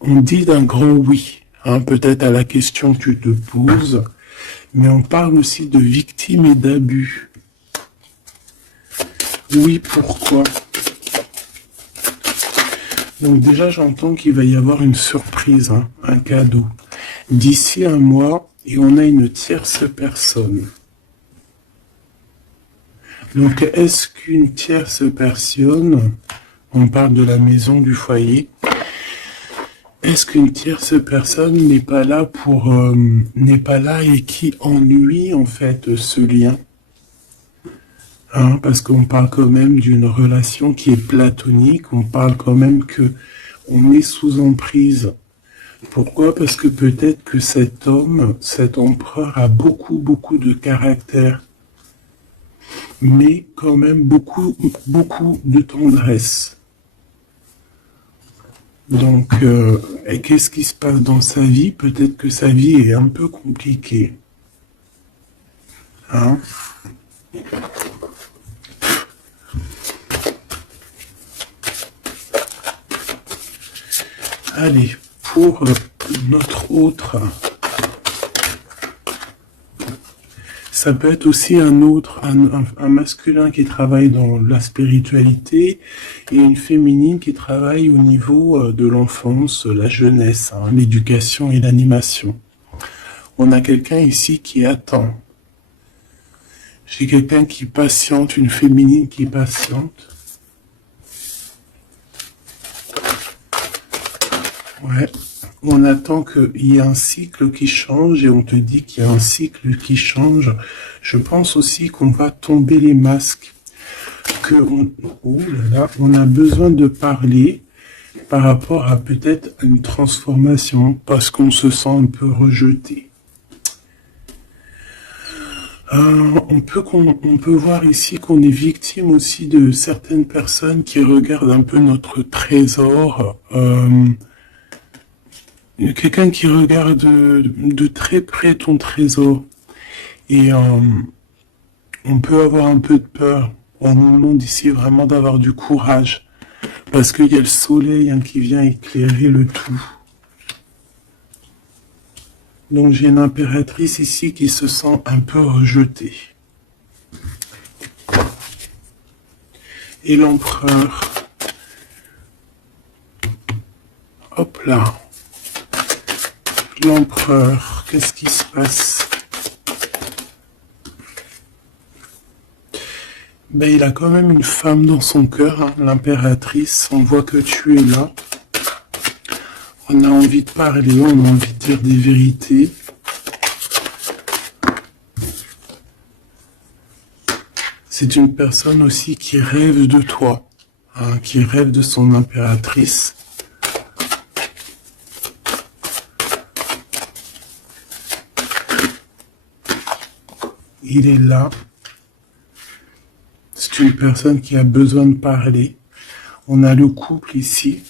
On dit d'un grand oui, hein, peut-être à la question que tu te poses, mais on parle aussi de victimes et d'abus. Oui, pourquoi? Donc déjà, j'entends qu'il va y avoir une surprise, hein, un cadeau. D'ici un mois, et on a une tierce personne. Donc, est-ce qu'une tierce personne, on parle de la maison, du foyer, est-ce qu'une tierce personne n'est pas là et qui ennuie en fait ce lien, hein, parce qu'on parle quand même d'une relation qui est platonique, on parle quand même que on est sous emprise. Pourquoi? Parce que peut-être que cet homme, cet empereur a beaucoup de caractère, mais quand même beaucoup de tendresse. Donc, et qu'est-ce qui se passe dans sa vie? Peut-être que sa vie est un peu compliquée. Hein? Allez, pour notre autre, ça peut être aussi un masculin qui travaille dans la spiritualité et une féminine qui travaille au niveau de l'enfance, la jeunesse, hein, l'éducation et l'animation. On a quelqu'un ici qui attend. J'ai quelqu'un qui patiente, une féminine qui patiente. Ouais. On attend qu'il y ait un cycle qui change et on te dit qu'il y a un cycle qui change. Je pense aussi qu'on va tomber les masques. On a besoin de parler par rapport à peut-être une transformation parce qu'on se sent un peu rejeté. On peut voir ici qu'on est victime aussi de certaines personnes qui regardent un peu notre trésor. Quelqu'un qui regarde de très près ton trésor. Et on peut avoir un peu de peur. On nous demande ici vraiment d'avoir du courage. Parce qu'il y a le soleil, hein, qui vient éclairer le tout. Donc j'ai une impératrice ici qui se sent un peu rejetée. Et l'empereur. Hop là. L'empereur, qu'est-ce qui se passe? Ben, il a quand même une femme dans son cœur, hein, l'impératrice. On voit que tu es là. On a envie de parler, on a envie de dire des vérités. C'est une personne aussi qui rêve de toi, hein, qui rêve de son impératrice. Il est là. C'est une personne qui a besoin de parler. On a le couple ici.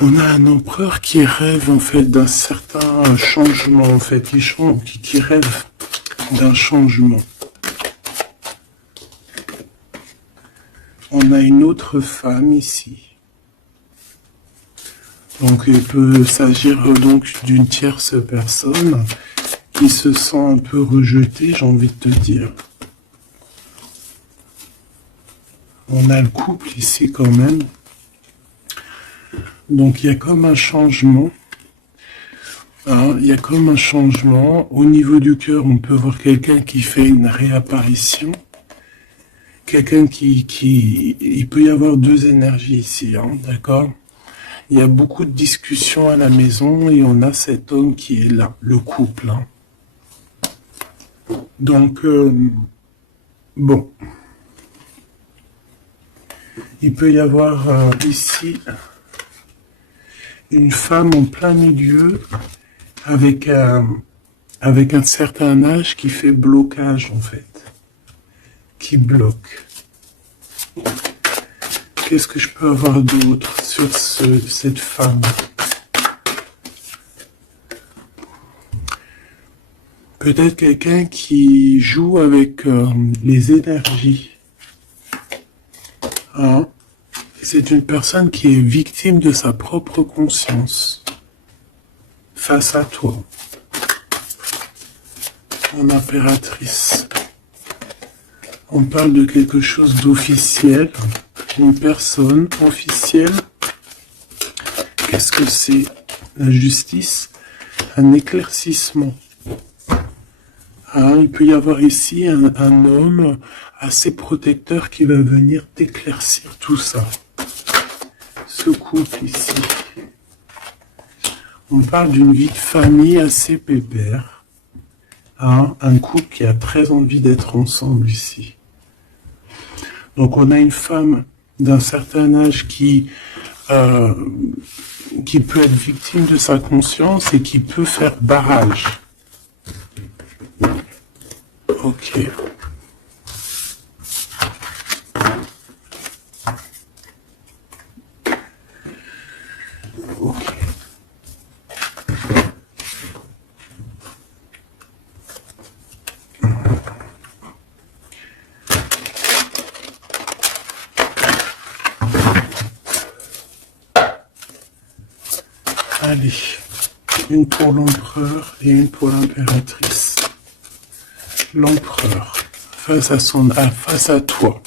On a un empereur qui rêve en fait d'un certain changement, en fait, qui rêve d'un changement. On a une autre femme ici. Donc il peut s'agir donc d'une tierce personne qui se sent un peu rejetée, j'ai envie de te dire. On a le couple ici quand même. Donc il y a comme un changement. Hein, il y a comme un changement. Au niveau du cœur, on peut voir quelqu'un qui fait une réapparition. Quelqu'un Il peut y avoir deux énergies ici, hein, d'accord? Il y a beaucoup de discussions à la maison et on a cet homme qui est là, le couple. Hein. Donc, bon. Il peut y avoir ici une femme en plein milieu avec un certain âge qui fait blocage en fait, qui bloque. Qu'est-ce que je peux avoir d'autre sur cette femme? Peut-être quelqu'un qui joue avec les énergies. Hein? C'est une personne qui est victime de sa propre conscience face à toi. Mon impératrice. On parle de quelque chose d'officiel, une personne officielle. Qu'est-ce que c'est? La justice, un éclaircissement. Il peut y avoir ici un homme assez protecteur qui va venir t'éclaircir tout ça. Ce couple ici. On parle d'une vie de famille assez pépère. Un couple qui a très envie d'être ensemble ici. Donc on a une femme d'un certain âge qui peut être victime de sa conscience et qui peut faire barrage. Ok. Ok. Allez, une pour l'empereur et une pour l'impératrice. L'empereur, face à toi.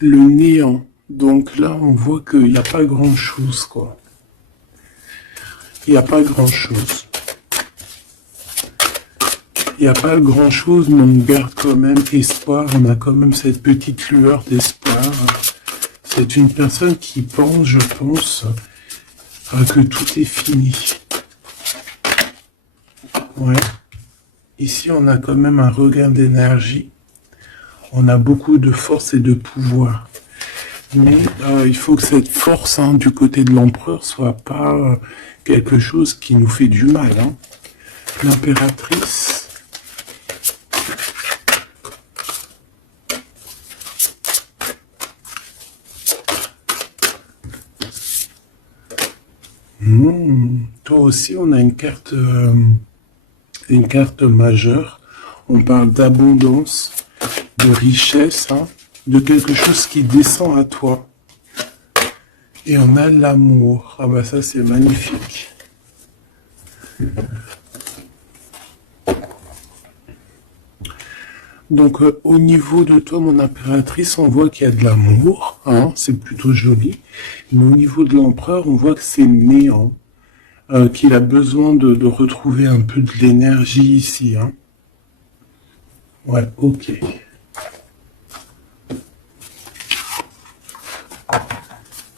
Le néant. Donc là, on voit qu'il n'y a pas grand-chose, quoi. Il n'y a pas grand-chose. Il n'y a pas grand-chose, mais on garde quand même espoir. On a quand même cette petite lueur d'espoir. C'est une personne qui pense, je pense, que tout est fini. Ouais. Ici, on a quand même un regain d'énergie. On a beaucoup de force et de pouvoir. Mais il faut que cette force du côté de l'empereur soit pas quelque chose qui nous fait du mal. L'impératrice. Toi aussi, on a une carte majeure. On parle d'abondance, de richesse, de quelque chose qui descend à toi. Et on a l'amour. Ah bah ça, c'est magnifique. Donc, au niveau de toi, mon impératrice, on voit qu'il y a de l'amour. C'est plutôt joli. Mais au niveau de l'empereur, on voit que c'est néant. Qu'il a besoin de retrouver un peu de l'énergie ici. Ouais, ok.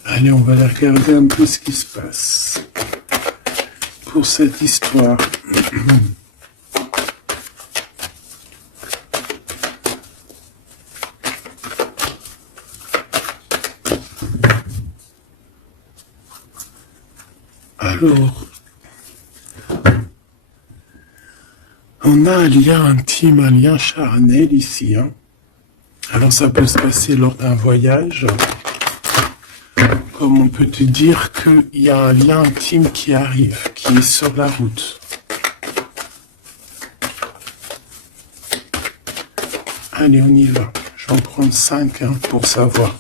Allez, on va aller regarder un peu ce qui se passe pour cette histoire. Alors, on a un lien intime, un lien charnel ici. Alors ça peut se passer lors d'un voyage. Comme on peut te dire qu'il y a un lien intime qui arrive, qui est sur la route. Allez, on y va. Je vais en prendre 5 pour savoir.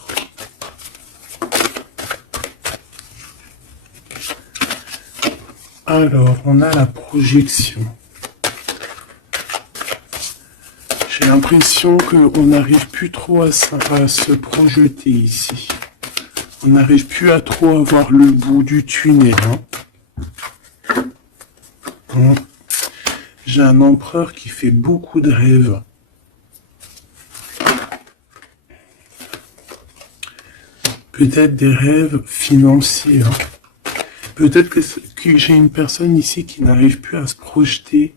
Alors, on a la projection. J'ai l'impression qu'on n'arrive plus trop à se projeter ici. On n'arrive plus à trop avoir le bout du tunnel. J'ai un empereur qui fait beaucoup de rêves. Peut-être des rêves financiers. Peut-être que j'ai une personne ici qui n'arrive plus à se projeter,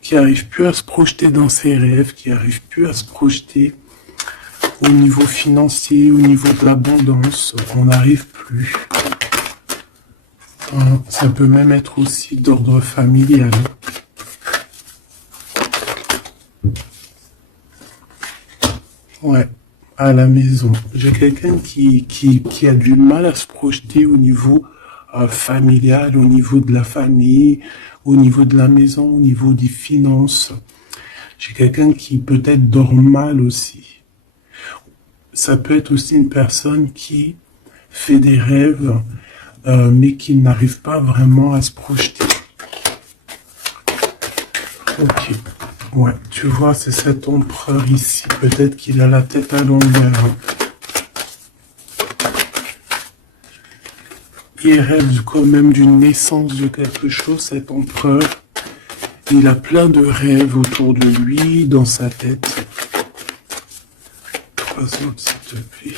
qui n'arrive plus à se projeter dans ses rêves, qui n'arrive plus à se projeter au niveau financier, au niveau de l'abondance. On n'arrive plus. Ça peut même être aussi d'ordre familial. Ouais, à la maison. J'ai quelqu'un qui a du mal à se projeter au niveau familial, au niveau de la famille, au niveau de la maison, au niveau des finances. J'ai quelqu'un qui peut-être dort mal aussi. Ça peut être aussi une personne qui fait des rêves, mais qui n'arrive pas vraiment à se projeter. Ok. Ouais, tu vois, c'est cet empereur ici. Peut-être qu'il a la tête à l'envers. Il rêve quand même d'une naissance de quelque chose, cet empereur. Il a plein de rêves autour de lui, dans sa tête. 3 autres, s'il te plaît.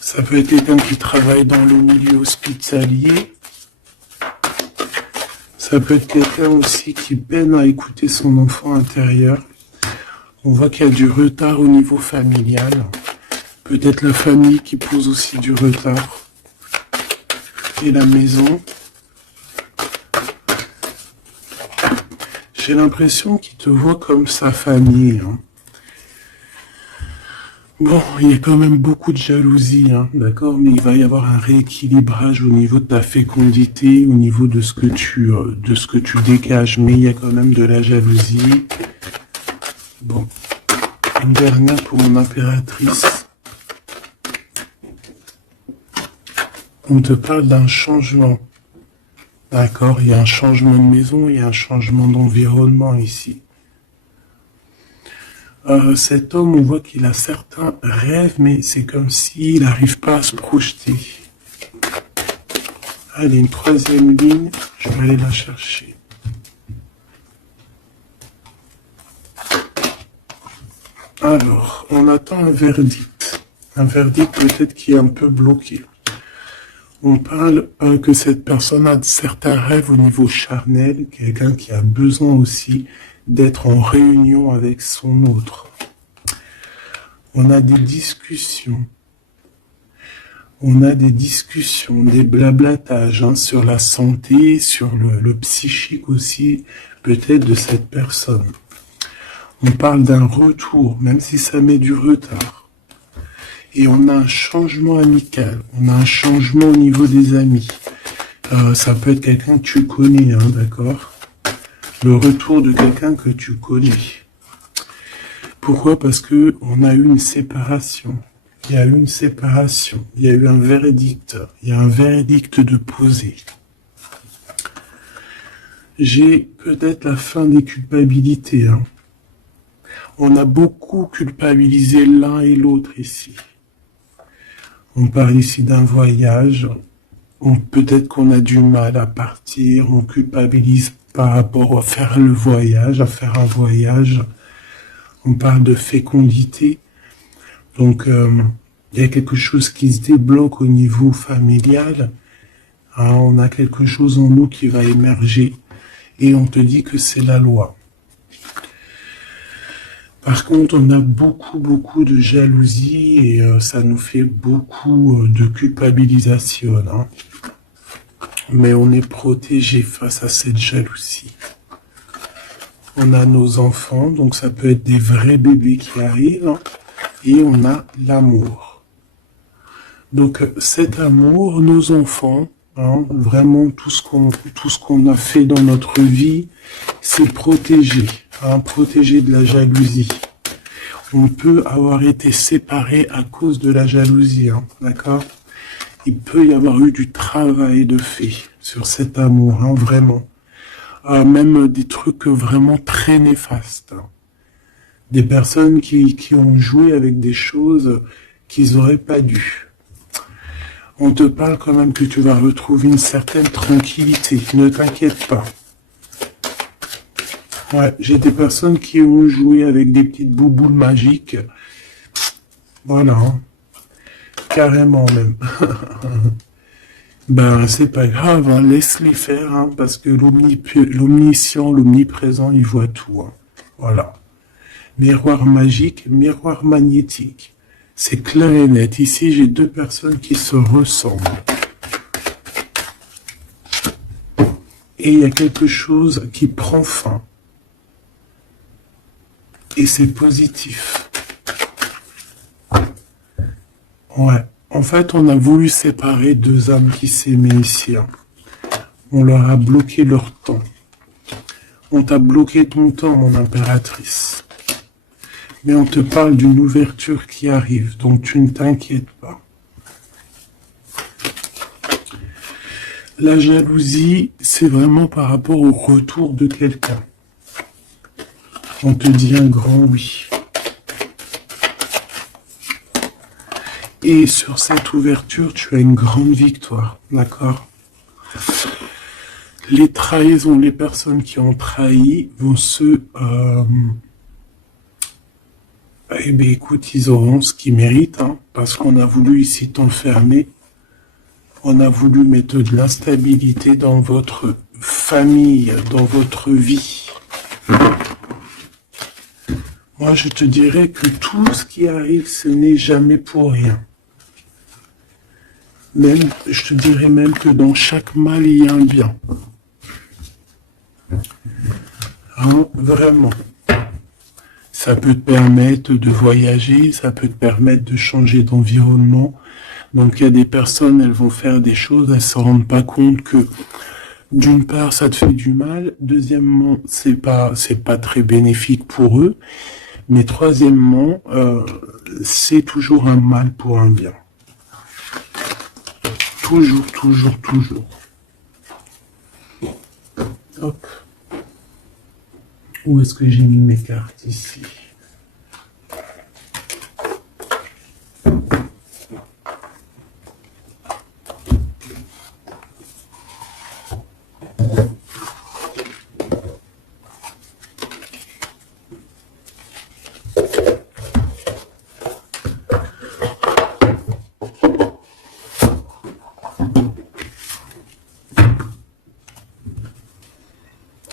Ça peut être quelqu'un qui travaille dans le milieu hospitalier. Ça peut être quelqu'un aussi qui peine à écouter son enfant intérieur. On voit qu'il y a du retard au niveau familial. Peut-être la famille qui pose aussi du retard. Et la maison. J'ai l'impression qu'il te voit comme sa famille. Bon, il y a quand même beaucoup de jalousie, d'accord, mais il va y avoir un rééquilibrage au niveau de ta fécondité, au niveau de ce que tu dégages, mais il y a quand même de la jalousie. Bon, une dernière pour mon impératrice. On te parle d'un changement, d'accord, il y a un changement de maison, il y a un changement d'environnement ici. Cet homme, on voit qu'il a certains rêves, mais c'est comme s'il n'arrive pas à se projeter. Allez, une 3e ligne, je vais aller la chercher. Alors, on attend un verdict. Un verdict peut-être qui est un peu bloqué. On parle que cette personne a certains rêves au niveau charnel, quelqu'un qui a besoin aussi d'être en réunion avec son autre. On a des discussions. On a des discussions, des blablatages sur la santé, sur le psychique aussi, peut-être de cette personne. On parle d'un retour, même si ça met du retard. Et on a un changement amical, on a un changement au niveau des amis. Ça peut être quelqu'un que tu connais, d'accord ? Le retour de quelqu'un que tu connais. Pourquoi ? Parce que on a eu une séparation. Il y a eu une séparation. Il y a eu un verdict. Il y a un verdict de poser. J'ai peut-être la fin des culpabilités. On a beaucoup culpabilisé l'un et l'autre ici. On parle ici d'un voyage. Peut-être qu'on a du mal à partir. On culpabilise par rapport à faire le voyage, à faire un voyage. On parle de fécondité. Donc, il y a quelque chose qui se débloque au niveau familial. On a quelque chose en nous qui va émerger. Et on te dit que c'est la loi. Par contre, on a beaucoup de jalousie et ça nous fait beaucoup de culpabilisation. Mais on est protégé face à cette jalousie. On a nos enfants, donc ça peut être des vrais bébés qui arrivent. Et on a l'amour. Donc cet amour, nos enfants, vraiment tout ce qu'on a fait dans notre vie, c'est protégé, protégé de la jalousie. On peut avoir été séparés à cause de la jalousie, d'accord ? Il peut y avoir eu du travail de fait sur cet amour, vraiment. Même des trucs vraiment très néfastes. Des personnes qui ont joué avec des choses qu'ils n'auraient pas dû. On te parle quand même que tu vas retrouver une certaine tranquillité. Ne t'inquiète pas. Ouais, j'ai des personnes qui ont joué avec des petites bouboules magiques. Voilà. Carrément même. Ben, c'est pas grave, laisse-les faire, parce que l'omniscient, l'omniprésent, il voit tout. Voilà. Miroir magique, miroir magnétique. C'est clair et net. Ici, j'ai 2 personnes qui se ressemblent. Et il y a quelque chose qui prend fin. Et c'est positif. Ouais. En fait, on a voulu séparer 2 âmes qui s'aimaient ici. On leur a bloqué leur temps. On t'a bloqué ton temps, mon impératrice. Mais on te parle d'une ouverture qui arrive, donc tu ne t'inquiètes pas. La jalousie, c'est vraiment par rapport au retour de quelqu'un. On te dit un grand oui. Et sur cette ouverture, tu as une grande victoire, d'accord? Les trahisons, les personnes qui ont trahi vont eh bien, écoute, ils auront ce qu'ils méritent, hein, parce qu'on a voulu ici t'enfermer. On a voulu mettre de l'instabilité dans votre famille, dans votre vie. Moi, je te dirais que tout ce qui arrive, ce n'est jamais pour rien. Même, je te dirais même que dans chaque mal, il y a un bien. Hein, vraiment. Ça peut te permettre de voyager, ça peut te permettre de changer d'environnement. Donc il y a des personnes, elles vont faire des choses, elles ne se rendent pas compte que d'une part, ça te fait du mal. Deuxièmement, c'est pas très bénéfique pour eux. Mais troisièmement, c'est toujours un mal pour un bien. Toujours, toujours, toujours. Hop. Où est-ce que j'ai mis mes cartes ici?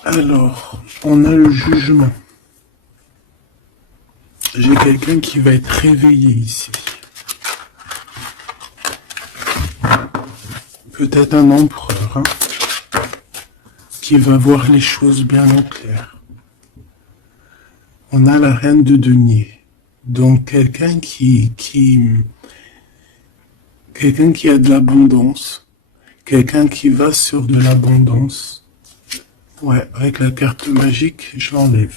Alors, on a le jugement. J'ai quelqu'un qui va être réveillé ici. Peut-être un empereur, hein, qui va voir les choses bien au clair. On a la reine de denier. Donc quelqu'un quelqu'un qui a de l'abondance, quelqu'un qui va sur de l'abondance. Ouais, avec la carte magique, je l'enlève.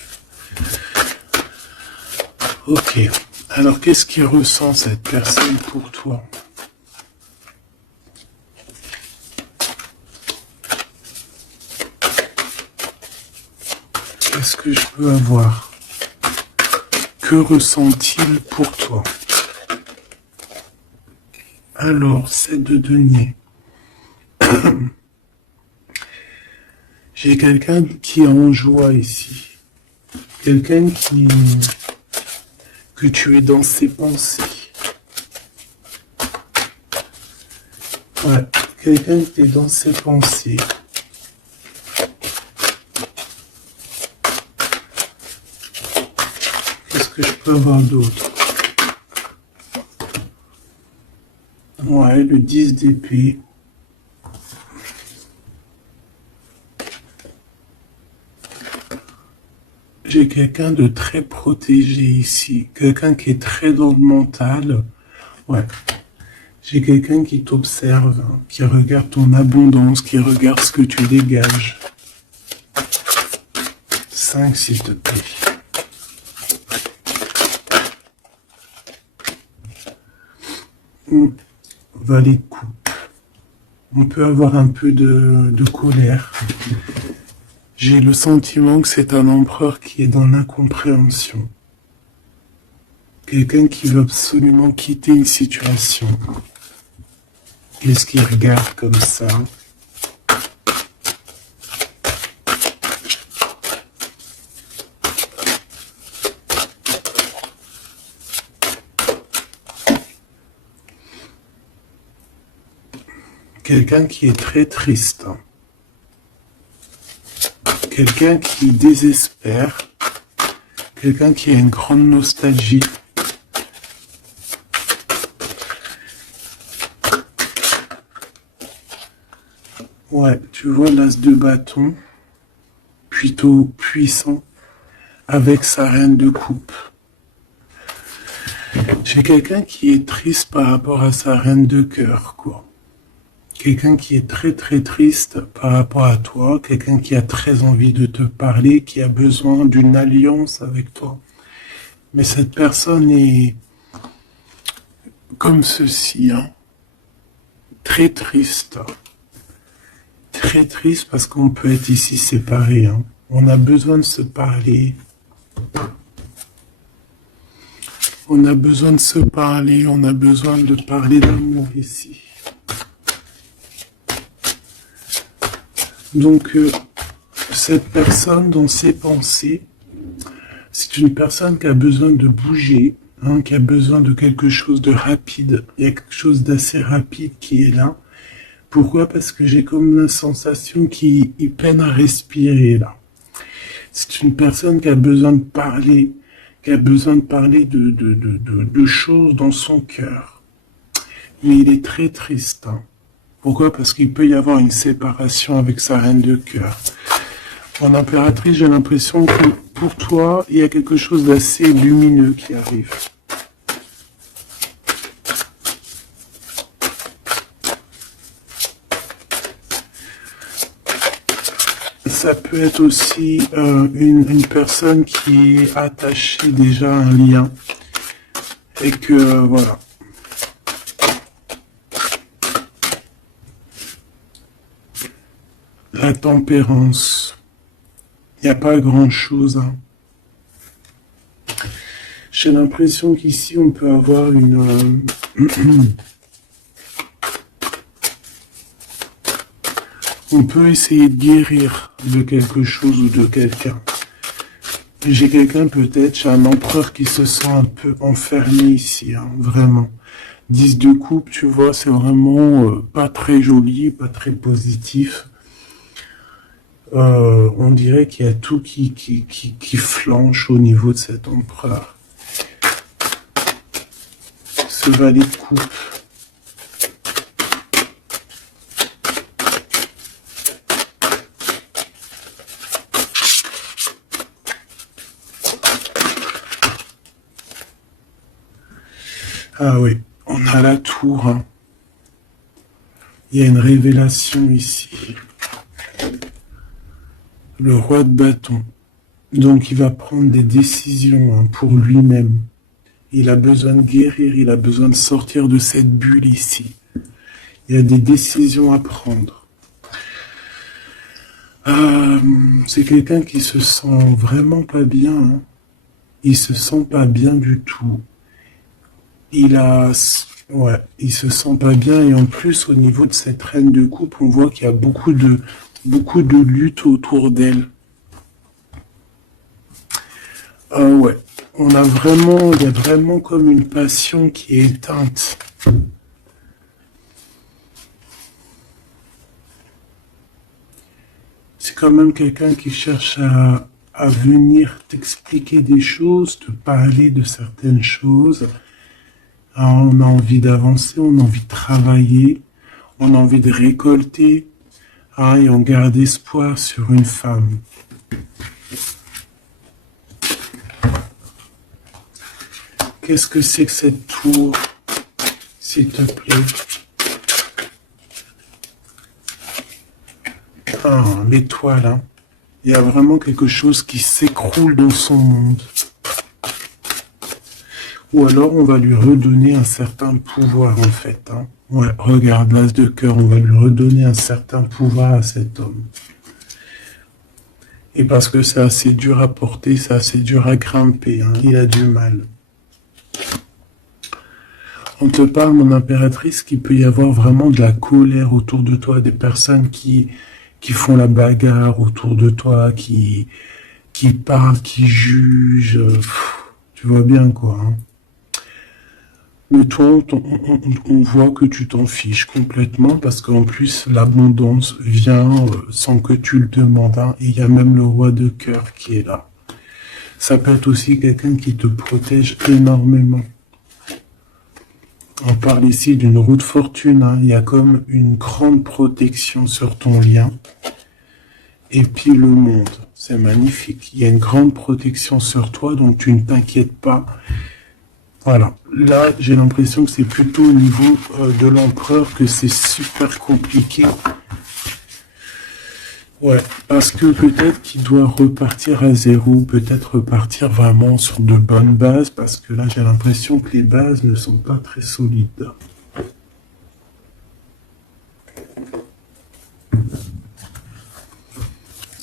Ok. Alors, qu'est-ce qu'il ressent cette personne pour toi? Qu'est-ce que je peux avoir? Que ressent-il pour toi? Alors, c'est de denier. J'ai quelqu'un qui est en joie ici. Quelqu'un que tu es dans ses pensées. Ouais, quelqu'un qui est dans ses pensées. Qu'est-ce que je peux avoir d'autre? Ouais, le 10 d'épée. J'ai quelqu'un de très protégé ici, quelqu'un qui est très dans le mental. Ouais. J'ai quelqu'un qui t'observe, hein, qui regarde ton abondance, qui regarde ce que tu dégages. 5, s'il te plaît. Valet de coupe. On peut avoir un peu de colère. J'ai le sentiment que c'est un empereur qui est dans l'incompréhension. Quelqu'un qui veut absolument quitter une situation. Qu'est-ce qu'il regarde comme ça? Quelqu'un qui est très triste. Quelqu'un qui désespère. Quelqu'un qui a une grande nostalgie. Ouais, tu vois l'as de bâton, plutôt puissant, avec sa reine de coupe. J'ai quelqu'un qui est triste par rapport à sa reine de cœur, quoi. quelqu'un qui est très très triste par rapport à toi, quelqu'un qui a très envie de te parler, qui a besoin d'une alliance avec toi. Mais cette personne est comme ceci, hein, très triste. Très triste parce qu'on peut être ici séparés. Hein. On a besoin de se parler. On a besoin de se parler. On a besoin de parler d'amour ici. Donc, cette personne dans ses pensées, c'est une personne qui a besoin de bouger, hein, qui a besoin de quelque chose de rapide. Il y a quelque chose d'assez rapide qui est là. Pourquoi? Parce que j'ai comme la sensation qu'il peine à respirer là. C'est une personne qui a besoin de parler, de choses dans son cœur. Mais il est très triste. Hein. Pourquoi? Parce qu'il peut y avoir une séparation avec sa reine de cœur. Mon impératrice, j'ai l'impression que pour toi, il y a quelque chose d'assez lumineux qui arrive. Ça peut être aussi une personne qui est attachée déjà à un lien et que voilà. La tempérance, il n'y a pas grand-chose. Hein. J'ai l'impression qu'ici on peut avoir une on peut essayer de guérir de quelque chose ou de quelqu'un. J'ai quelqu'un peut-être, j'ai un empereur qui se sent un peu enfermé ici, hein, vraiment. 10 de coupe, tu vois, c'est vraiment pas très joli, pas très positif. On dirait qu'il y a tout qui flanche au niveau de cet empereur. Ce valet de coupe. Ah oui, on a la tour. Hein. Il y a une révélation ici. Le roi de bâton. Donc il va prendre des décisions hein, pour lui-même. Il a besoin de guérir, il a besoin de sortir de cette bulle ici. Il y a des décisions à prendre. C'est quelqu'un qui se sent vraiment pas bien. Hein. Il se sent pas bien du tout. Il se sent pas bien et en plus au niveau de cette reine de coupe, on voit qu'il y a beaucoup de lutte autour d'elle. Ouais, il y a vraiment comme une passion qui est éteinte. C'est quand même quelqu'un qui cherche à venir t'expliquer des choses, te parler de certaines choses. On a envie d'avancer, on a envie de travailler, on a envie de récolter, et on garde espoir sur une femme. Qu'est-ce que c'est que cette tour, s'il te plaît? L'étoile, hein. Il y a vraiment quelque chose qui s'écroule dans son monde. Ou alors on va lui redonner un certain pouvoir en fait. Hein. Ouais, regarde, l'as de cœur, on va lui redonner un certain pouvoir à cet homme. Et parce que c'est assez dur à porter, c'est assez dur à grimper, hein. Il a du mal. On te parle, mon impératrice, qu'il peut y avoir vraiment de la colère autour de toi, des personnes qui font la bagarre autour de toi, qui parlent, qui jugent. Tu vois bien quoi. Hein. Mais toi, on voit que tu t'en fiches complètement parce qu'en plus, l'abondance vient sans que tu le demandes. Hein, et il y a même le roi de cœur qui est là. Ça peut être aussi quelqu'un qui te protège énormément. On parle ici d'une roue de fortune. Hein, il y a comme une grande protection sur ton lien. Et puis le monde, c'est magnifique. Il y a une grande protection sur toi, donc tu ne t'inquiètes pas. Voilà. Là, j'ai l'impression que c'est plutôt au niveau de l'empereur que c'est super compliqué. Ouais, parce que peut-être qu'il doit repartir à zéro, peut-être repartir vraiment sur de bonnes bases, parce que là, j'ai l'impression que les bases ne sont pas très solides.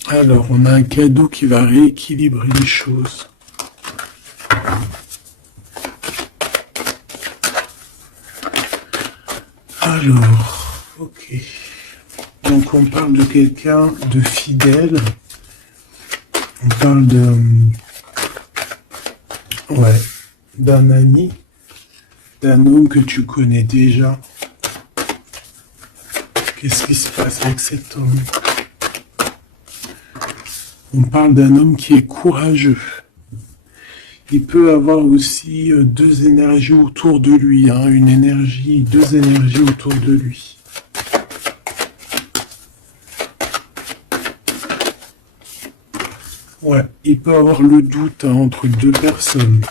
Alors, on a un cadeau qui va rééquilibrer les choses. Alors, ok. Donc, on parle de quelqu'un de fidèle. On parle ouais, d'un ami, d'un homme que tu connais déjà. Qu'est-ce qui se passe avec cet homme? On parle d'un homme qui est courageux. Il peut avoir aussi deux énergies autour de lui, hein, deux énergies autour de lui. Ouais, il peut avoir le doute hein, entre deux personnes.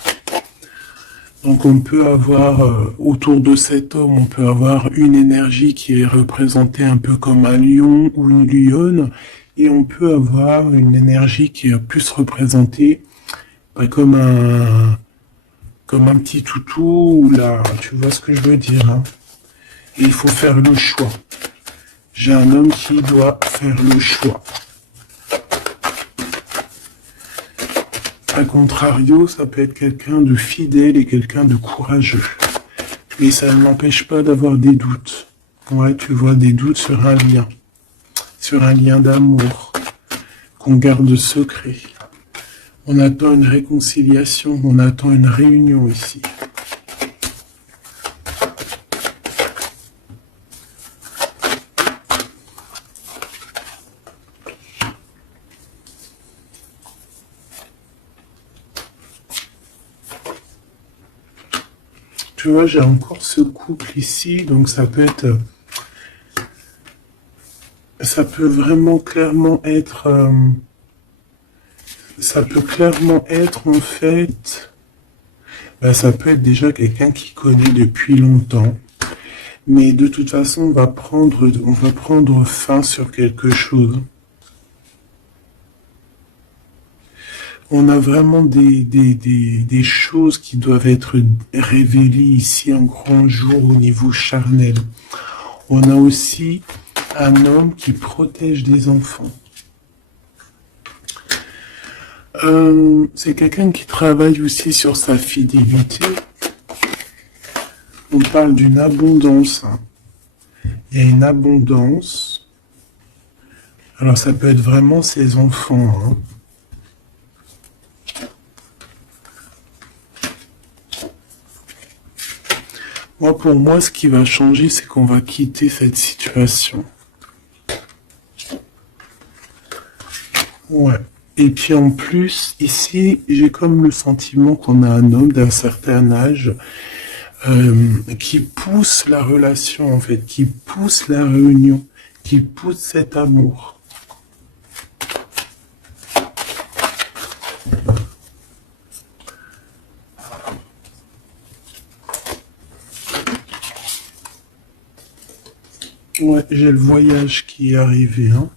Donc on peut avoir, autour de cet homme, on peut avoir une énergie qui est représentée un peu comme un lion ou une lionne, et on peut avoir une énergie qui est plus représentée comme un petit toutou, ou là, tu vois ce que je veux dire. Hein. Et il faut faire le choix. J'ai un homme qui doit faire le choix. A contrario, ça peut être quelqu'un de fidèle et quelqu'un de courageux. Mais ça ne m'empêche pas d'avoir des doutes. Ouais, tu vois, des doutes sur un lien d'amour qu'on garde secret. On attend une réconciliation, on attend une réunion ici. Tu vois, j'ai encore ce couple ici, donc ça peut vraiment clairement être, ça peut clairement être en fait, ça peut être déjà quelqu'un qui connaît depuis longtemps, mais de toute façon, on va prendre fin sur quelque chose. On a vraiment des choses qui doivent être révélées ici un grand jour au niveau charnel. On a aussi un homme qui protège des enfants. C'est quelqu'un qui travaille aussi sur sa fidélité. On parle d'une abondance. Hein. Il y a une abondance. Alors ça peut être vraiment ses enfants. Hein. Moi, pour moi, ce qui va changer, c'est qu'on va quitter cette situation. Ouais. Et puis en plus, ici, j'ai comme le sentiment qu'on a un homme d'un certain âge qui pousse la relation, en fait, qui pousse la réunion, qui pousse cet amour. Ouais, j'ai le voyage qui est arrivé. Hein.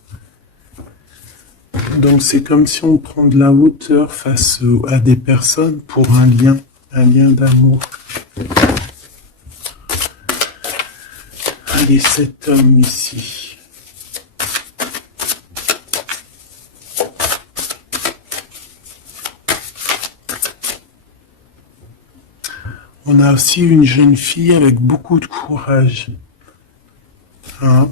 Donc c'est comme si on prend de la hauteur face à des personnes pour un lien d'amour. Allez, cet homme ici. On a aussi une jeune fille avec beaucoup de courage. Hein?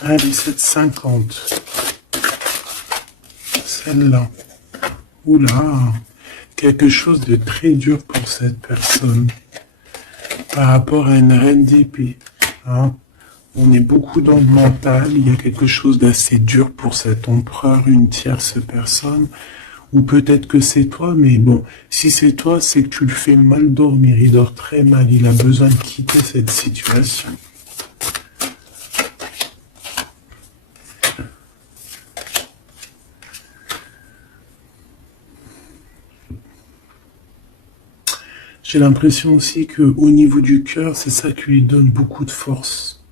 Allez, 7,50. Celle-là. Oula. Quelque chose de très dur pour cette personne. Par rapport à une reine d'épée. Hein? On est beaucoup dans le mental. Il y a quelque chose d'assez dur pour cet empereur, une tierce personne. Ou peut-être que c'est toi, mais bon, si c'est toi, c'est que tu le fais mal dormir. Il dort très mal. Il a besoin de quitter cette situation. J'ai l'impression aussi que au niveau du cœur, c'est ça qui lui donne beaucoup de force.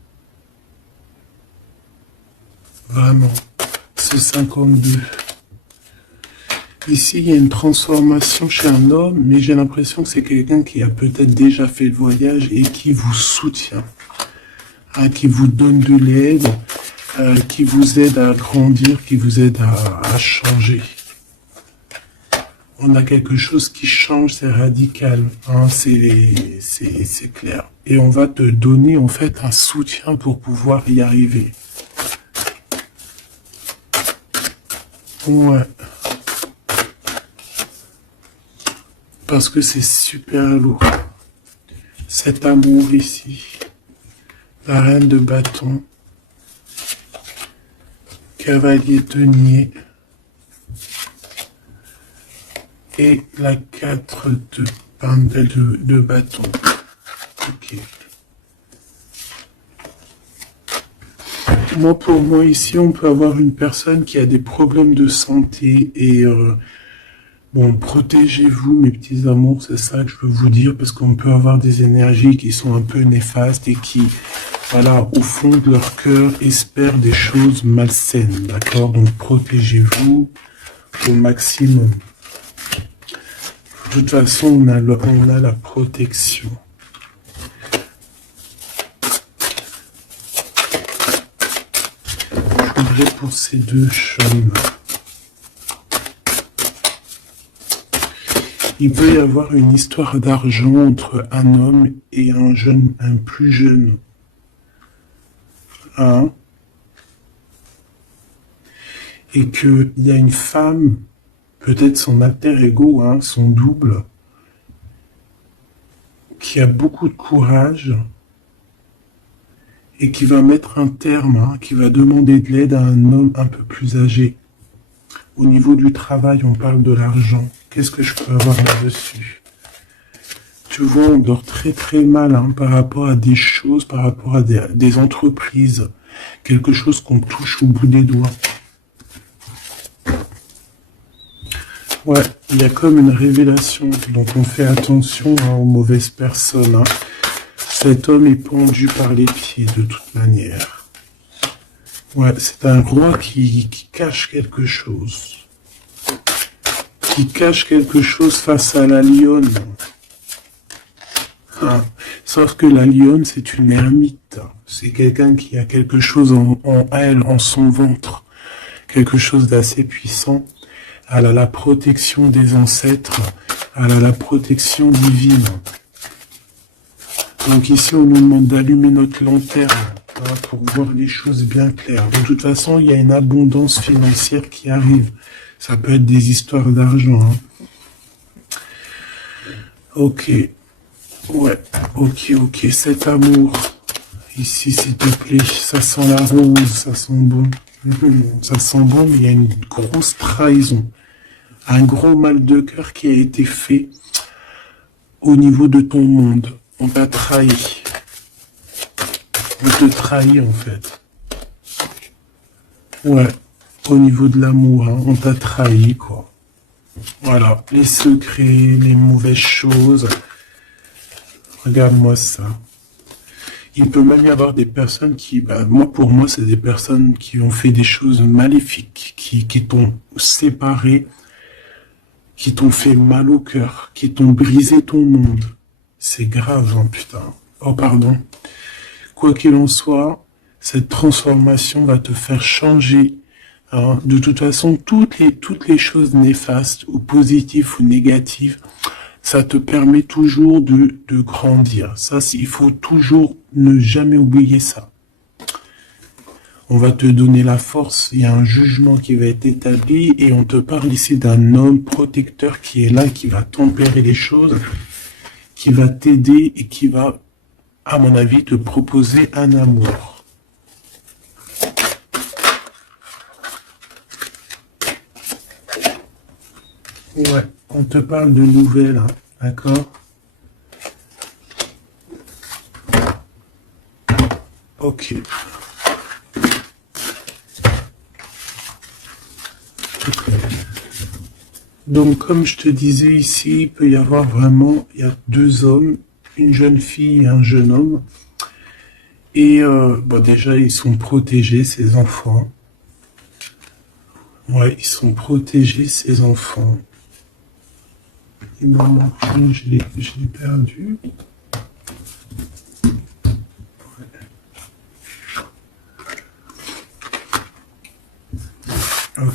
Vraiment. Ce 52. Ici, il y a une transformation chez un homme, mais j'ai l'impression que c'est quelqu'un qui a peut-être déjà fait le voyage et qui vous soutient, hein, qui vous donne de l'aide, qui vous aide à grandir, qui vous aide à changer. On a quelque chose qui change, c'est radical, hein, c'est clair. Et on va te donner en fait un soutien pour pouvoir y arriver. Ouais. Parce que c'est super lourd. Cet amour ici. La reine de bâton. Cavalier denier. Et la 4 de bâton. Ok. Moi, pour moi, ici, on peut avoir une personne qui a des problèmes de santé et bon, protégez-vous, mes petits amours, c'est ça que je veux vous dire, parce qu'on peut avoir des énergies qui sont un peu néfastes et qui, voilà, au fond de leur cœur, espèrent des choses malsaines, d'accord? Donc, protégez-vous au maximum. De toute façon, on a la protection. Je voudrais pour ces deux chaumes. Il peut y avoir une histoire d'argent entre un homme et un plus jeune. Hein? Et qu'il y a une femme, peut-être son alter ego, hein, son double, qui a beaucoup de courage et qui va mettre un terme, hein, qui va demander de l'aide à un homme un peu plus âgé. Au niveau du travail, on parle de l'argent. Qu'est-ce que je peux avoir là-dessus? Tu vois, on dort très très mal, hein, par rapport à des choses, par rapport à des entreprises. Quelque chose qu'on touche au bout des doigts. Ouais, il y a comme une révélation. Donc on fait attention, hein, aux mauvaises personnes. Hein. Cet homme est pendu par les pieds de toute manière. Ouais, c'est un roi qui cache quelque chose. Qui cache quelque chose face à la lionne. Ah. Sauf que la lionne, c'est une ermite. C'est quelqu'un qui a quelque chose en elle, en son ventre. Quelque chose d'assez puissant. Elle a la protection des ancêtres. Elle a la protection divine. Donc ici, on nous demande d'allumer notre lanterne, hein, pour voir les choses bien claires. De toute façon, il y a une abondance financière qui arrive. Ça peut être des histoires d'argent. Hein. Ok. Ouais. Ok. Cet amour. Ici, s'il te plaît. Ça sent la rose. Ça sent bon. Ça sent bon, mais il y a une grosse trahison. Un gros mal de cœur qui a été fait au niveau de ton monde. On t'a trahi. On te trahit, en fait. Ouais. Au niveau de l'amour, hein, on t'a trahi, quoi. Voilà. Les secrets, les mauvaises choses. Regarde-moi ça. Il peut même y avoir des personnes qui, pour moi, c'est des personnes qui ont fait des choses maléfiques, qui t'ont séparé, qui t'ont fait mal au cœur, qui t'ont brisé ton monde. C'est grave, hein, putain. Oh, pardon. Quoi qu'il en soit, cette transformation va te faire changer. Hein. De toute façon, toutes les choses néfastes, ou positives ou négatives, ça te permet toujours de grandir. Ça, il faut toujours ne jamais oublier ça. On va te donner la force, il y a un jugement qui va être établi et on te parle ici d'un homme protecteur qui est là, qui va tempérer les choses, qui va t'aider et qui va, à mon avis, te proposer un amour. Ouais, on te parle de nouvelles, hein, d'accord? Ok. Donc, comme je te disais ici, il peut y avoir vraiment, il y a deux hommes, une jeune fille et un jeune homme. Et bon, déjà, ils sont protégés, ces enfants. Ouais, ils sont protégés, ces enfants. Il m'en manque une, je l'ai perdu. Ok.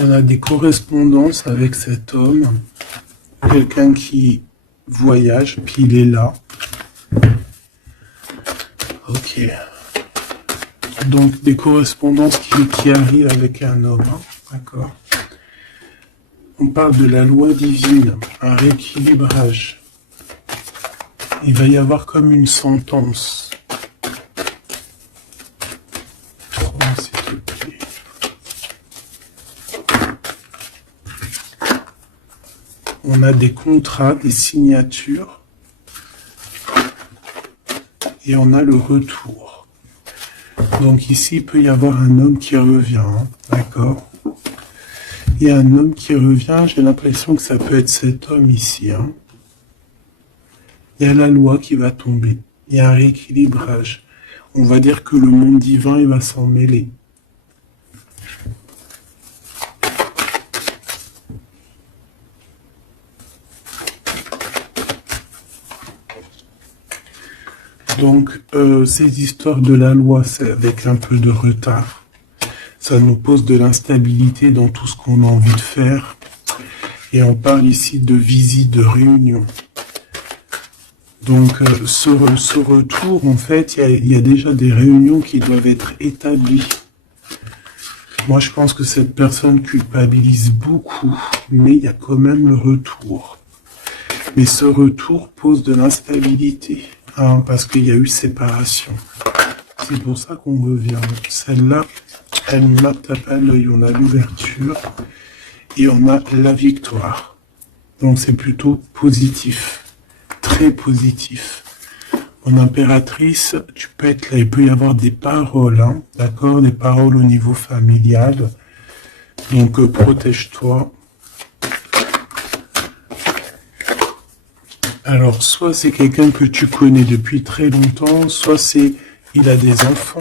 On a des correspondances avec cet homme, quelqu'un qui voyage, puis il est là. Ok. Donc des correspondances qui arrivent avec un homme, hein. D'accord. On parle de la loi divine, un rééquilibrage. Il va y avoir comme une sentence. S'il te plaît. On a des contrats, des signatures, et on a le retour. Donc ici, il peut y avoir un homme qui revient, hein, d'accord? Il y a un homme qui revient, j'ai l'impression que ça peut être cet homme ici, hein. Il y a la loi qui va tomber, il y a un rééquilibrage. On va dire que le monde divin, il va s'en mêler. Donc, ces histoires de la loi, c'est avec un peu de retard. Ça nous pose de l'instabilité dans tout ce qu'on a envie de faire. Et on parle ici de visite, de réunion. Donc, ce retour, en fait, il y a déjà des réunions qui doivent être établies. Moi, je pense que cette personne culpabilise beaucoup, mais il y a quand même le retour. Mais ce retour pose de l'instabilité. Hein, parce qu'il y a eu séparation. C'est pour ça qu'on revient. Celle-là, elle ne tape pas l'œil. On a l'ouverture et on a la victoire. Donc c'est plutôt positif. Très positif. Mon impératrice, tu peux être là. Il peut y avoir des paroles, hein, d'accord? Des paroles au niveau familial. Donc protège-toi. Alors, soit c'est quelqu'un que tu connais depuis très longtemps, soit il a des enfants.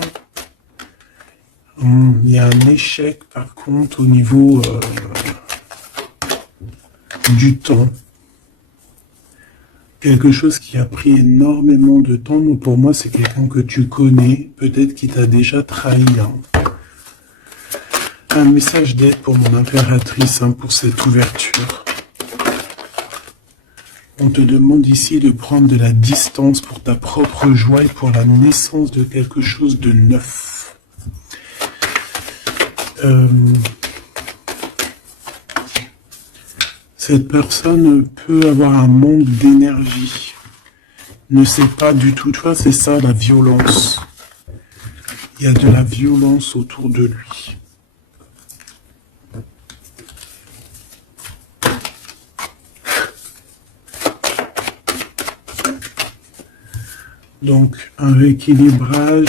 Il y a un échec, par contre, au niveau du temps. Quelque chose qui a pris énormément de temps. Donc, pour moi, c'est quelqu'un que tu connais, peut-être qui t'a déjà trahi. Hein. Un message d'aide pour mon impératrice, hein, pour cette ouverture. On te demande ici de prendre de la distance pour ta propre joie et pour la naissance de quelque chose de neuf. Cette personne peut avoir un manque d'énergie. Ne sait pas du tout. Tu vois, c'est ça la violence. Il y a de la violence autour de lui. Donc, un rééquilibrage.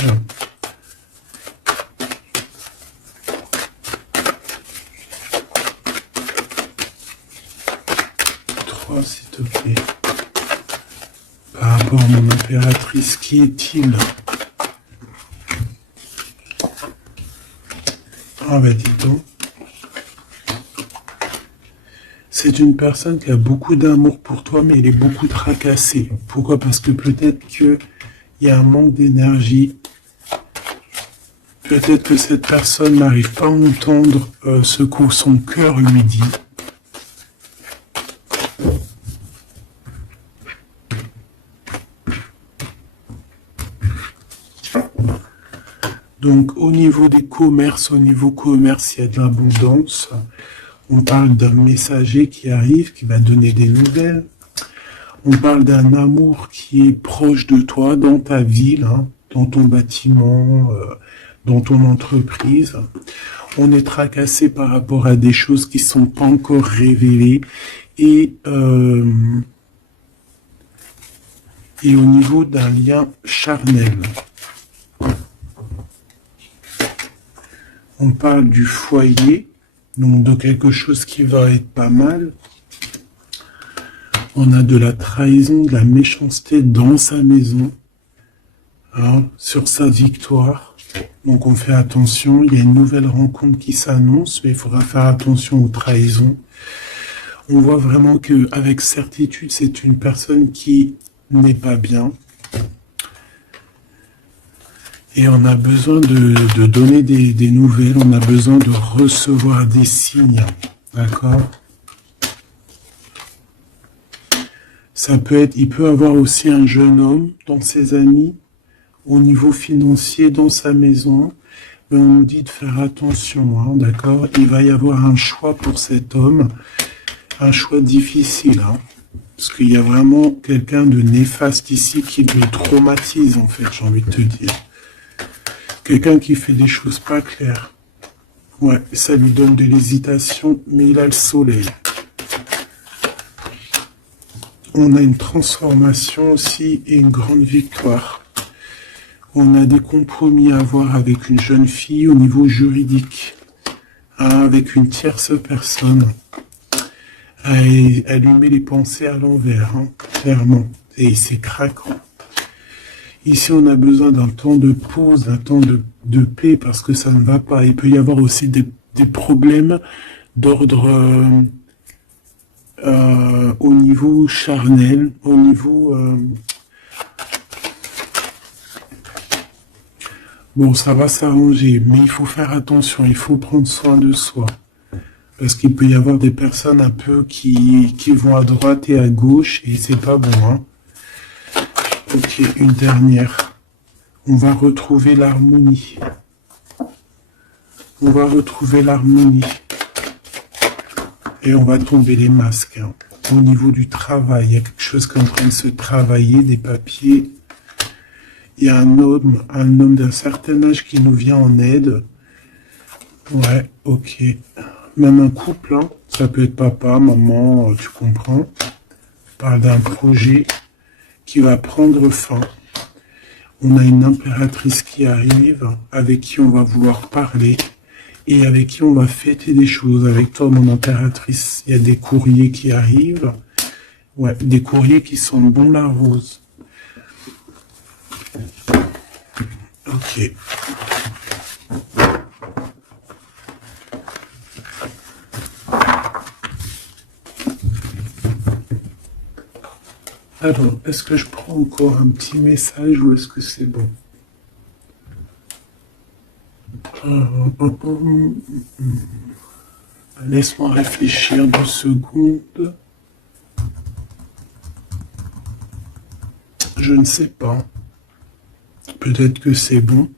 Trois, s'il te plaît. Par rapport à mon impératrice, qui est-il? Ah ben, dis donc. C'est une personne qui a beaucoup d'amour pour toi, mais elle est beaucoup tracassée. Pourquoi? Parce que peut-être qu'il y a un manque d'énergie. Peut-être que cette personne n'arrive pas à entendre ce que son cœur lui dit. Donc, au niveau des commerces, au niveau commerce, il y a de l'abondance. On parle d'un messager qui arrive, qui va donner des nouvelles. On parle d'un amour qui est proche de toi, dans ta ville, hein, dans ton bâtiment, dans ton entreprise. On est tracassé par rapport à des choses qui sont pas encore révélées et au niveau d'un lien charnel. On parle du foyer, donc de quelque chose qui va être pas mal. On a de la trahison, de la méchanceté dans sa maison, hein, sur sa victoire. Donc on fait attention, il y a une nouvelle rencontre qui s'annonce, mais il faudra faire attention aux trahisons. On voit vraiment qu'avec certitude, c'est une personne qui n'est pas bien. Et on a besoin de donner des nouvelles, on a besoin de recevoir des signes, d'accord? Ça peut être, il peut avoir aussi un jeune homme dans ses amis, au niveau financier, dans sa maison, mais on nous dit de faire attention, hein, d'accord? Il va y avoir un choix pour cet homme, un choix difficile, hein, parce qu'il y a vraiment quelqu'un de néfaste ici qui le traumatise, en fait, j'ai envie de te dire. Quelqu'un qui fait des choses pas claires. Ouais, ça lui donne de l'hésitation, mais il a le soleil. On a une transformation aussi et une grande victoire. On a des compromis à avoir avec une jeune fille au niveau juridique, hein, avec une tierce personne. Elle lui met les pensées à l'envers, hein, clairement, et c'est craquant. Ici, on a besoin d'un temps de pause, d'un temps de paix, parce que ça ne va pas. Il peut y avoir aussi des problèmes d'ordre au niveau charnel, au niveau... Bon, ça va s'arranger, mais il faut faire attention, il faut prendre soin de soi. Parce qu'il peut y avoir des personnes un peu qui vont à droite et à gauche, et c'est pas bon, hein. Ok, une dernière. On va retrouver l'harmonie. On va retrouver l'harmonie. Et on va tomber les masques, hein. Au niveau du travail, il y a quelque chose qui est en train de se travailler, des papiers. Il y a un homme d'un certain âge qui nous vient en aide. Ouais, ok. Même un couple, hein. Ça peut être papa, maman, tu comprends. On parle d'un projet qui va prendre fin. On a une impératrice qui arrive, avec qui on va vouloir parler, et avec qui on va fêter des choses. Avec toi, mon impératrice, il y a des courriers qui arrivent. Ouais, des courriers qui sont bon la rose. Ok. Alors, est-ce que je prends encore un petit message ou est-ce que c'est bon? Laisse-moi réfléchir 2 secondes. Je ne sais pas. Peut-être que c'est bon.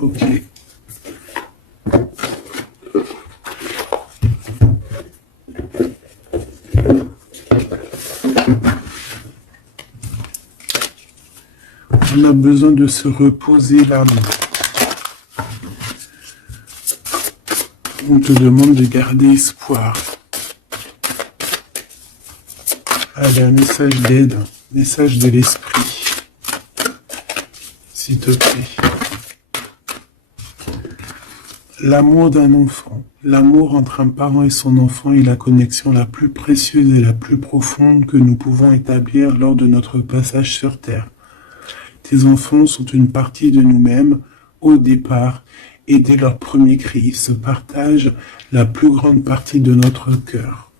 Ok. On a besoin de se reposer l'âme. On te demande de garder espoir. Allez, un message d'aide, message de l'esprit. S'il te plaît. L'amour d'un enfant. L'amour entre un parent et son enfant est la connexion la plus précieuse et la plus profonde que nous pouvons établir lors de notre passage sur Terre. Tes enfants sont une partie de nous-mêmes au départ et dès leur premier cri, ils se partagent la plus grande partie de notre cœur.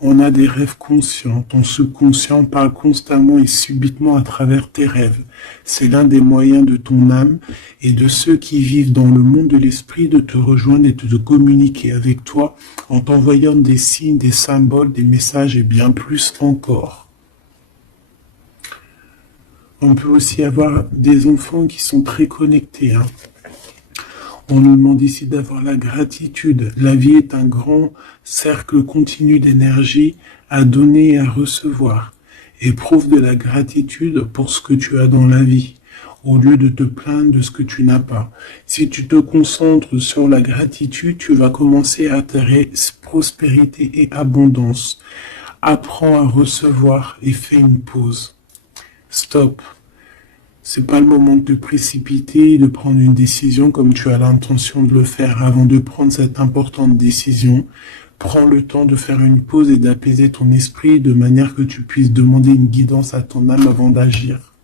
On a des rêves conscients, ton subconscient parle constamment et subitement à travers tes rêves. C'est l'un des moyens de ton âme et de ceux qui vivent dans le monde de l'esprit de te rejoindre et de communiquer avec toi en t'envoyant des signes, des symboles, des messages et bien plus encore. On peut aussi avoir des enfants qui sont très connectés, hein. On nous demande ici d'avoir la gratitude. La vie est un grand cercle continu d'énergie à donner et à recevoir. Éprouve de la gratitude pour ce que tu as dans la vie. au lieu de te plaindre de ce que tu n'as pas. Si tu te concentres sur la gratitude, tu vas commencer à attirer prospérité et abondance. Apprends à recevoir et fais une pause. Stop. C'est pas le moment de te précipiter et de prendre une décision comme tu as l'intention de le faire. Avant de prendre cette importante décision, prends le temps de faire une pause et d'apaiser ton esprit de manière que tu puisses demander une guidance à ton âme avant d'agir.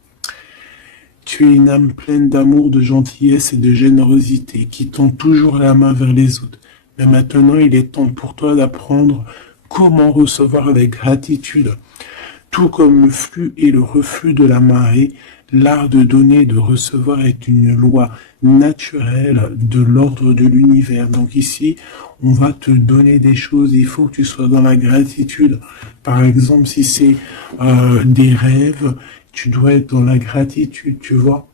Tu es une âme pleine d'amour, de gentillesse et de générosité qui tend toujours la main vers les autres. Mais maintenant, il est temps pour toi d'apprendre comment recevoir avec gratitude. Tout comme le flux et le reflux de la marée, l'art de donner et de recevoir est une loi naturelle de l'ordre de l'univers. Donc ici, on va te donner des choses, il faut que tu sois dans la gratitude. Par exemple, si c'est des rêves, tu dois être dans la gratitude, tu vois.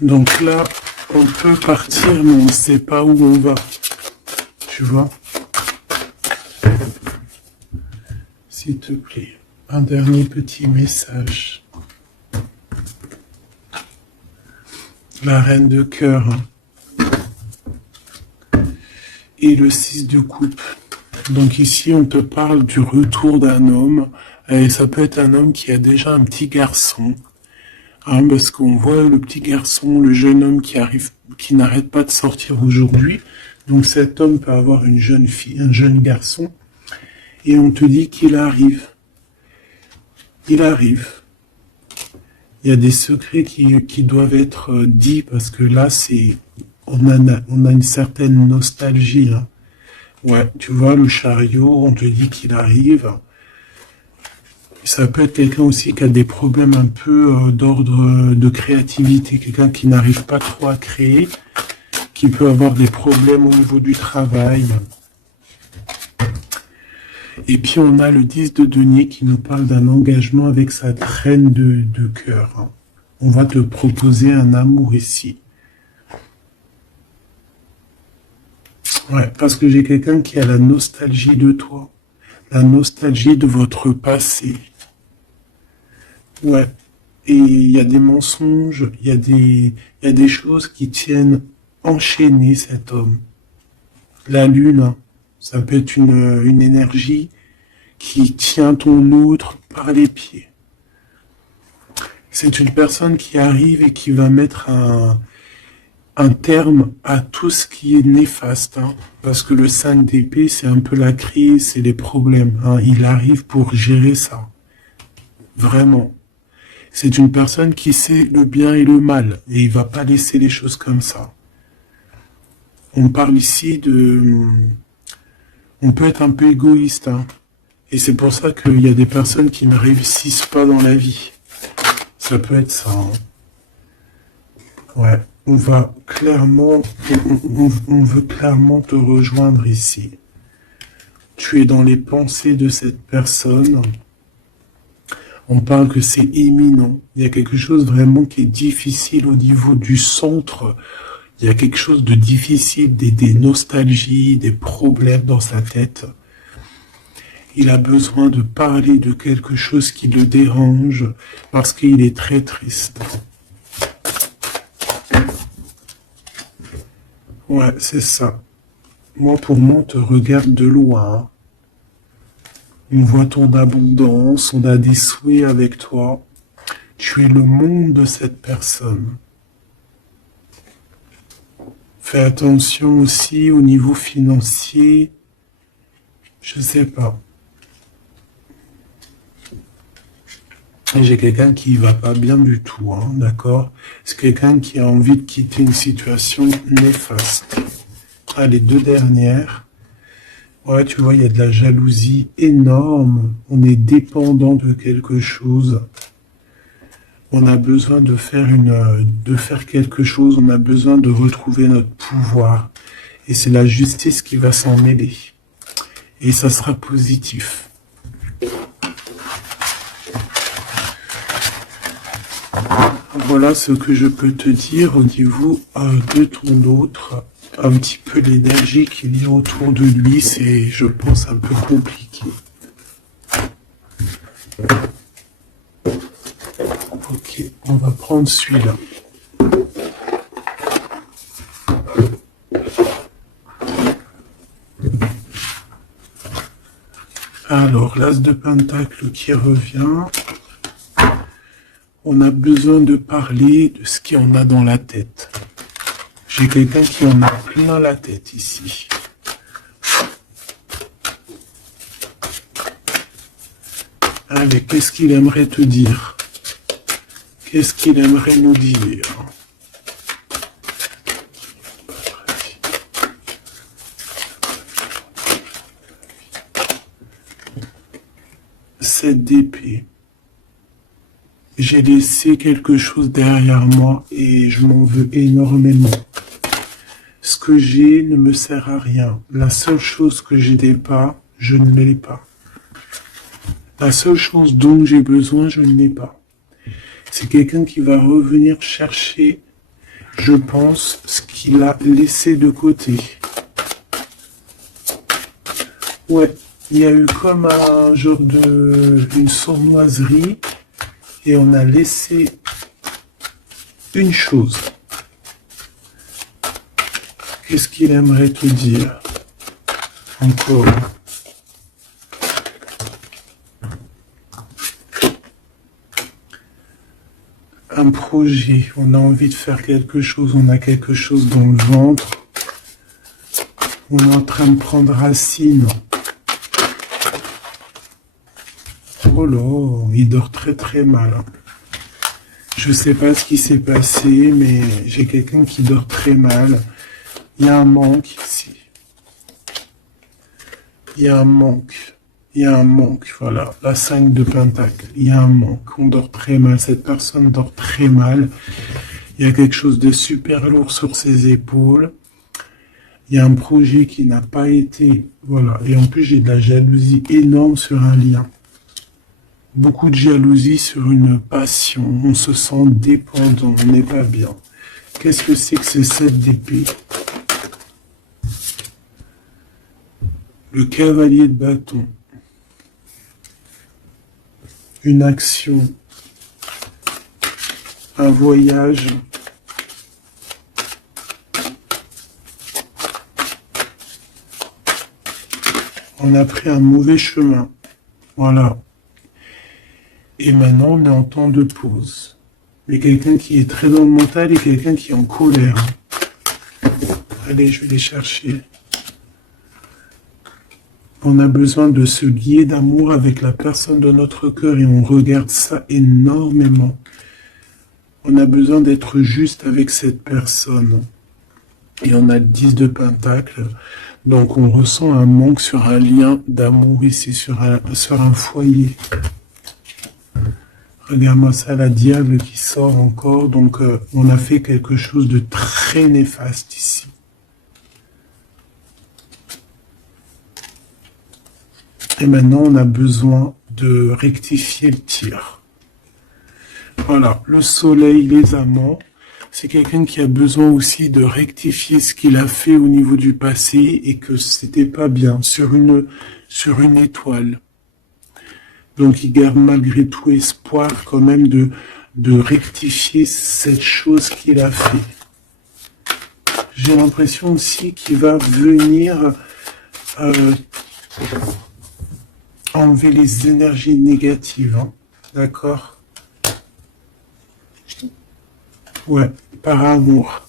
Donc là, on peut partir, mais on ne sait pas où on va. Tu vois? S'il te plaît, un dernier petit message. La reine de cœur. Et le 6 de coupe. Donc ici, on te parle du retour d'un homme. Et ça peut être un homme qui a déjà un petit garçon. Hein, parce qu'on voit le petit garçon, le jeune homme qui n'arrête pas de sortir aujourd'hui. Donc cet homme peut avoir une jeune fille, un jeune garçon. Et on te dit qu'il arrive. Il arrive. Il y a des secrets qui doivent être dits parce que là, on a une certaine nostalgie. Hein. Ouais, tu vois, le chariot, on te dit qu'il arrive. Ça peut être quelqu'un aussi qui a des problèmes un peu d'ordre de créativité, quelqu'un qui n'arrive pas trop à créer, qui peut avoir des problèmes au niveau du travail. Et puis on a le 10 de denier qui nous parle d'un engagement avec sa reine de cœur. On va te proposer un amour ici. Ouais, parce que j'ai quelqu'un qui a la nostalgie de toi, la nostalgie de votre passé. Ouais, et il y a des mensonges, il y a des choses qui tiennent enchaîner cet homme. La lune, ça peut être une énergie qui tient ton autre par les pieds. C'est une personne qui arrive et qui va mettre un terme à tout ce qui est néfaste. Hein, parce que le 5 d'épée, c'est un peu la crise, c'est les problèmes. Hein, il arrive pour gérer ça. Vraiment. C'est une personne qui sait le bien et le mal. Et il va pas laisser les choses comme ça. On parle ici de... On peut être un peu égoïste. Hein, et c'est pour ça qu'il y a des personnes qui ne réussissent pas dans la vie. Ça peut être ça. Hein. Ouais. On va clairement... On veut clairement te rejoindre ici. Tu es dans les pensées de cette personne. On parle que c'est imminent. Il y a quelque chose vraiment qui est difficile au niveau du centre. Il y a quelque chose de difficile, des nostalgies, des problèmes dans sa tête. Il a besoin de parler de quelque chose qui le dérange parce qu'il est très triste. Ouais, c'est ça. Moi, pour moi, on te regarde de loin. On voit ton abondance, on a des souhaits avec toi. Tu es le monde de cette personne. Fais attention aussi au niveau financier. Je sais pas. Et j'ai quelqu'un qui va pas bien du tout, hein, d'accord? C'est quelqu'un qui a envie de quitter une situation néfaste. Ah, les deux dernières. Ouais, tu vois, il y a de la jalousie énorme. On est dépendant de quelque chose. On a besoin de faire quelque chose. On a besoin de retrouver notre pouvoir. Et c'est la justice qui va s'en mêler. Et ça sera positif. Voilà ce que je peux te dire au niveau de ton autre. Un petit peu l'énergie qu'il y a autour de lui, c'est, je pense, un peu compliqué. Ok, on va prendre celui-là. Alors, l'as de pentacle qui revient. On a besoin de parler de ce qu'il y en a dans la tête. J'ai quelqu'un qui en a plein la tête ici. Allez, qu'est-ce qu'il aimerait te dire? Qu'est-ce qu'il aimerait nous dire? Cette d'épée. J'ai laissé quelque chose derrière moi et je m'en veux énormément. Ce que j'ai ne me sert à rien. La seule chose que je n'ai pas, je ne l'ai pas. La seule chose dont j'ai besoin, je ne l'ai pas. C'est quelqu'un qui va revenir chercher, je pense, ce qu'il a laissé de côté. Ouais, il y a eu comme un genre une sournoiserie et on a laissé une chose. Qu'est-ce qu'il aimerait te dire? Encore. Un projet, on a envie de faire quelque chose, on a quelque chose dans le ventre. On est en train de prendre racine. Oh là, il dort très très mal. Je sais pas ce qui s'est passé, mais j'ai quelqu'un qui dort très mal. Il y a un manque ici. Il y a un manque. Il y a un manque, voilà. La 5 de pentacle. Il y a un manque. On dort très mal. Cette personne dort très mal. Il y a quelque chose de super lourd sur ses épaules. Il y a un projet qui n'a pas été... Voilà. Et en plus, j'ai de la jalousie énorme sur un lien. Beaucoup de jalousie sur une passion. On se sent dépendant. On n'est pas bien. Qu'est-ce que c'est que ce 7 d'épée? Le cavalier de bâton. Une action. Un voyage. On a pris un mauvais chemin. Voilà. Et maintenant, on est en temps de pause. Mais quelqu'un qui est très dans le mental et quelqu'un qui est en colère. Allez, je vais les chercher. On a besoin de se lier d'amour avec la personne de notre cœur et on regarde ça énormément. On a besoin d'être juste avec cette personne. Et on a le 10 de pentacle. Donc on ressent un manque sur un lien d'amour ici, sur un foyer. Regarde-moi ça, la diable qui sort encore. Donc on a fait quelque chose de très néfaste ici. Et maintenant, on a besoin de rectifier le tir. Voilà, le soleil, les amants, c'est quelqu'un qui a besoin aussi de rectifier ce qu'il a fait au niveau du passé et que c'était pas bien sur une étoile. Donc, il garde malgré tout espoir quand même de rectifier cette chose qu'il a fait. J'ai l'impression aussi qu'il va venir enlever les énergies négatives, hein. D'accord? Ouais, par amour.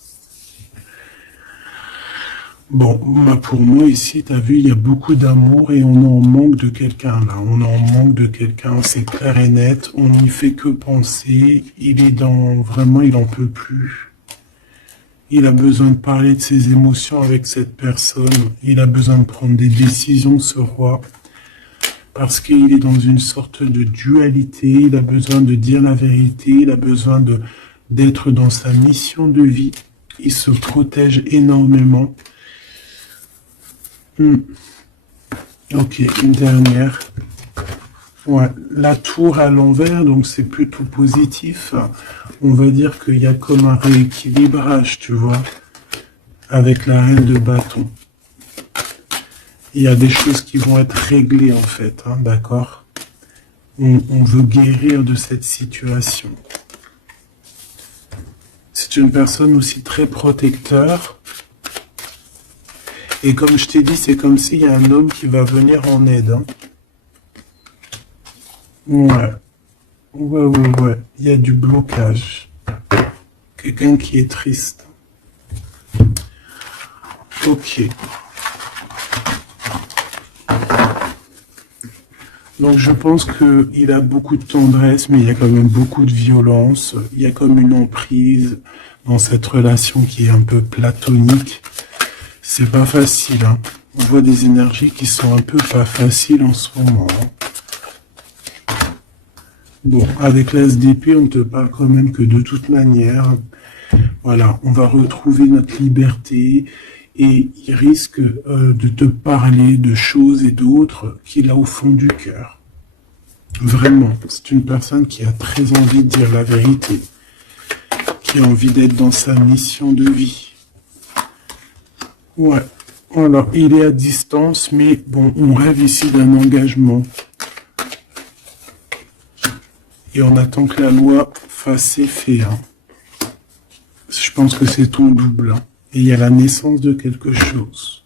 Bon, bah pour moi ici, t'as vu, il y a beaucoup d'amour et on est en manque de quelqu'un là. On est en manque de quelqu'un, c'est clair et net. On n'y fait que penser. Il est vraiment, il en peut plus. Il a besoin de parler de ses émotions avec cette personne. Il a besoin de prendre des décisions, ce roi. Parce qu'il est dans une sorte de dualité, il a besoin de dire la vérité, il a besoin d'être dans sa mission de vie. Il se protège énormément. Ok, une dernière. Ouais, la tour à l'envers, donc c'est plutôt positif. On va dire qu'il y a comme un rééquilibrage, tu vois, avec la reine de bâton. Il y a des choses qui vont être réglées en fait, hein, d'accord? On veut guérir de cette situation. C'est une personne aussi très protecteur. Et comme je t'ai dit, c'est comme s'il y a un homme qui va venir en aide. Hein. Ouais. Ouais. Il y a du blocage. Quelqu'un qui est triste. Ok. Donc je pense qu'il a beaucoup de tendresse, mais il y a quand même beaucoup de violence. Il y a comme une emprise dans cette relation qui est un peu platonique. C'est pas facile, hein. On voit des énergies qui sont un peu pas faciles en ce moment. Hein. Bon, avec l'As d'épée, on te parle quand même que de toute manière, voilà, on va retrouver notre liberté et il risque de te parler de choses et d'autres qu'il a au fond du cœur. Vraiment, c'est une personne qui a très envie de dire la vérité, qui a envie d'être dans sa mission de vie. Ouais, voilà, il est à distance, mais bon, on rêve ici d'un engagement. Et on attend que la loi fasse effet. Hein. Je pense que c'est ton double. Hein. Et il y a la naissance de quelque chose.